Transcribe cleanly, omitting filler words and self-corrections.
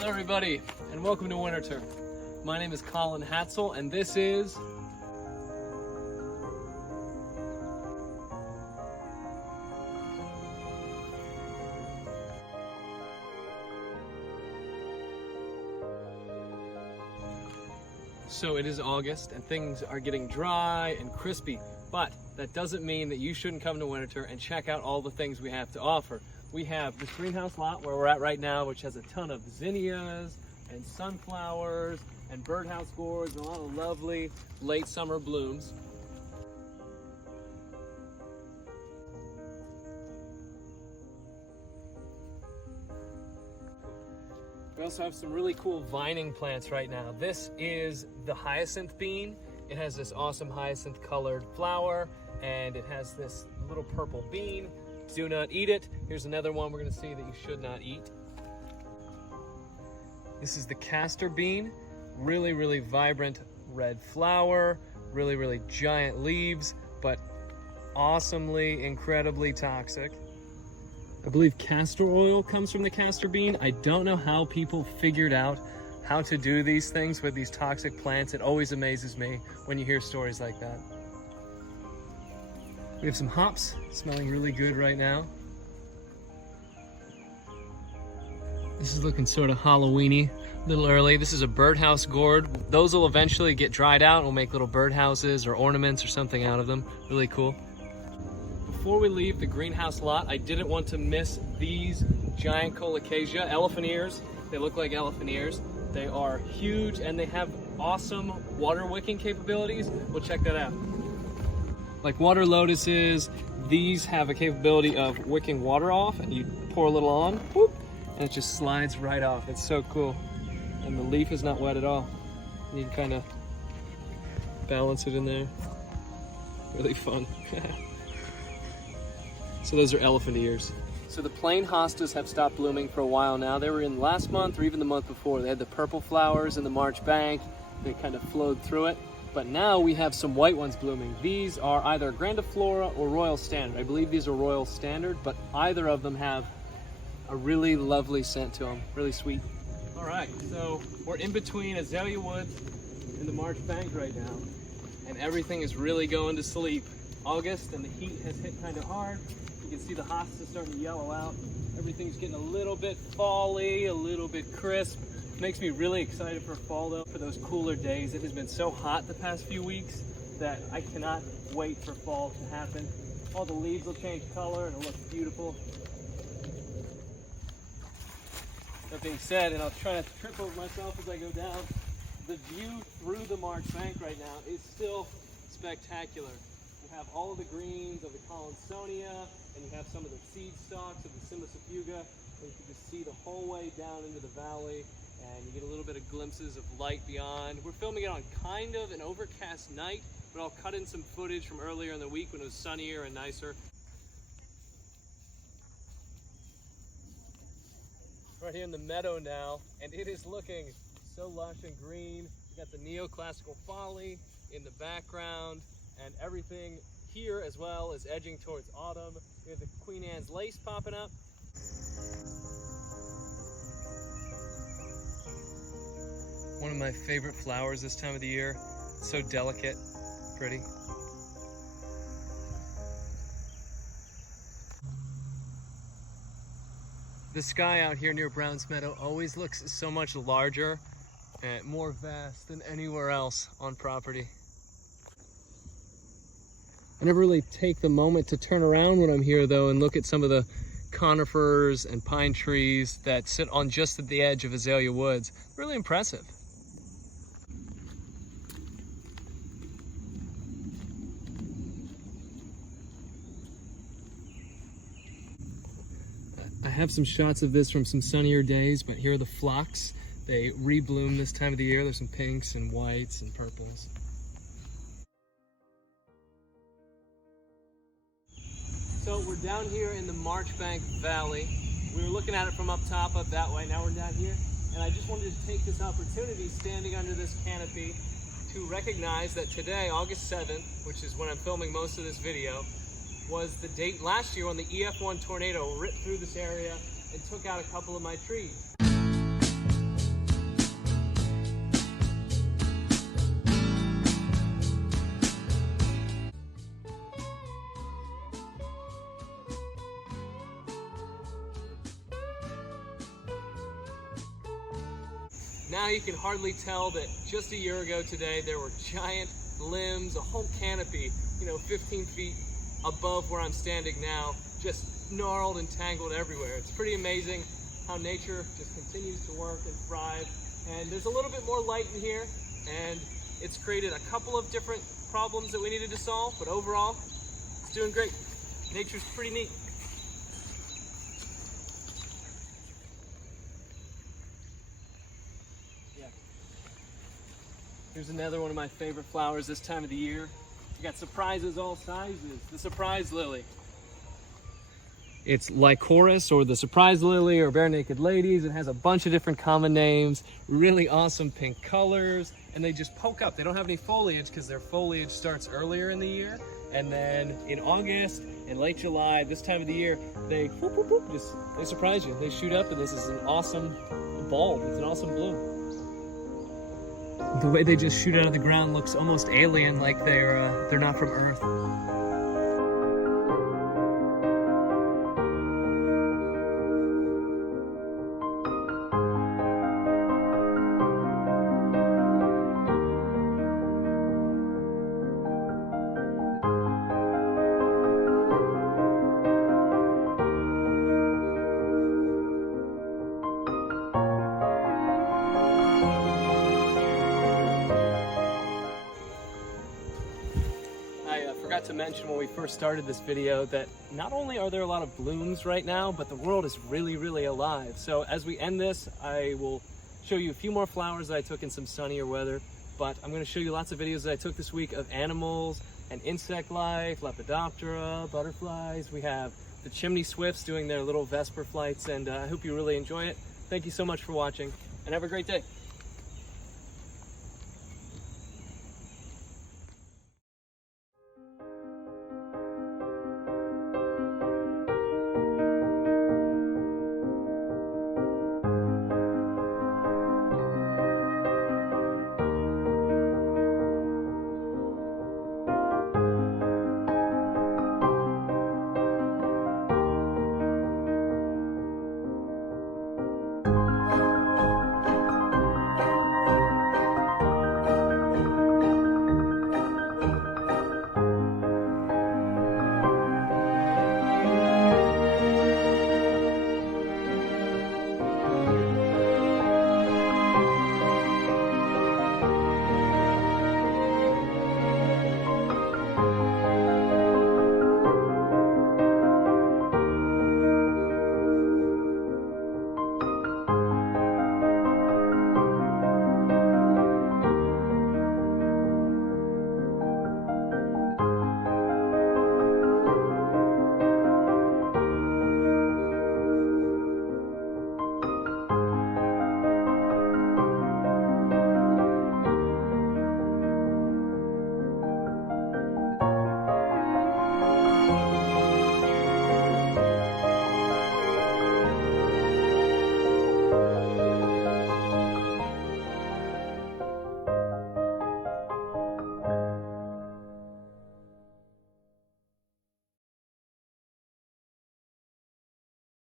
Hello everybody, and welcome to Winterton. My name is Collin Hadsell, and this is So it is August and things are getting dry and crispy, but that doesn't mean that you shouldn't come to Winterton and check out all the things we have to offer. We have this greenhouse lot where we're at right now, which has a ton of zinnias and sunflowers and birdhouse gourds and a lot of lovely late summer blooms. We also have some really cool vining plants right now. This is the hyacinth bean. It has this awesome hyacinth colored flower and it has this little purple bean. Do not eat it. Here's another one we're gonna see that you should not eat. This is the castor bean. Really, really vibrant red flower, really giant leaves, but awesomely, incredibly toxic. I believe castor oil comes from the castor bean. I don't know how people figured out how to do these things with these toxic plants. It always amazes me when you hear stories like that. We have some hops smelling really good right now. This is looking sort of Halloween-y, a little early. This is a birdhouse gourd. Those will eventually get dried out and we'll make little birdhouses or ornaments or something out of them. Really cool. Before we leave the greenhouse lot, I didn't want to miss these giant colocasia, elephant ears. They look like elephant ears. They are huge and they have awesome water wicking capabilities. We'll check that out. Like water lotuses, these have a capability of wicking water off, and you pour a little on, whoop, and it just slides right off. It's so cool. And the leaf is not wet at all. You can kind of balance it in there. Really fun. So those are elephant ears. So the plain hostas have stopped blooming for a while now. They were in last month or even the month before. They had the purple flowers in the March bank. They kind of flowed through it. But now we have some white ones blooming. These are either Grandiflora or Royal Standard. I believe these are Royal Standard, but either of them have a really lovely scent to them. Really sweet. All right, so we're in between azalea woods and the March bank right now, and everything is really going to sleep. August and the heat has hit kind of hard. You can see the hostas starting to yellow out. Everything's getting a little bit fall-y, a little bit crisp. Makes me really excited for fall though, for those cooler days. It has been so hot the past few weeks that I cannot wait for fall to happen. All the leaves will change color and it'll look beautiful. That being said, and I'll try not to trip over myself as I go down, the view through the March bank right now is still spectacular. You have all of the greens of the Collinsonia, and you have some of the seed stalks of the Cimicifuga, and you can just see the whole way down into the valley, and you get a little bit of glimpses of light beyond. We're filming it on kind of an overcast night, but I'll cut in some footage from earlier in the week when it was sunnier and nicer. Right here in the meadow now, and it is looking so lush and green. We got the neoclassical folly in the background, and everything here as well is edging towards autumn. We have the Queen Anne's lace popping up. One of my favorite flowers this time of the year. It's so delicate, pretty. The sky out here near Browns Meadow always looks so much larger and more vast than anywhere else on property. I never really take the moment to turn around when I'm here though and look at some of the conifers and pine trees that sit on just at the edge of azalea woods. Really impressive. I have some shots of this from some sunnier days, but here are the phlox. They rebloom this time of the year. There's some pinks and whites and purples. So we're down here in the March Bank Valley. We were looking at it from up top, up that way. Now we're down here. And I just wanted to take this opportunity standing under this canopy to recognize that today, August 7th, which is when I'm filming most of this video, was the date last year when the EF1 tornado ripped through this area and took out a couple of my trees. Now you can hardly tell that just a year ago today there were giant limbs, a whole canopy, 15 feet above where I'm standing now, just gnarled and tangled everywhere. It's pretty amazing how nature just continues to work and thrive. And there's a little bit more light in here, and it's created a couple of different problems that we needed to solve, but overall, it's doing great. Nature's pretty neat. Here's another one of my favorite flowers this time of the year. You got surprises all sizes. The surprise lily. It's Lycoris, or the surprise lily, or bare naked ladies. It has a bunch of different common names, really awesome pink colors, and they just poke up. They don't have any foliage because their foliage starts earlier in the year. And then in August and late July, this time of the year, they whoop, whoop, whoop, they surprise you. They shoot up, and this is an awesome bulb. It's an awesome bloom. The way they just shoot out of the ground looks almost alien, like they're not from Earth. I forgot to mention when we first started this video that not only are there a lot of blooms right now, but the world is really, really alive. So as we end this, I will show you a few more flowers that I took in some sunnier weather, but I'm going to show you lots of videos that I took this week of animals and insect life, Lepidoptera, butterflies. We have the chimney swifts doing their little vesper flights, and I hope you really enjoy it. Thank you so much for watching, and have a great day.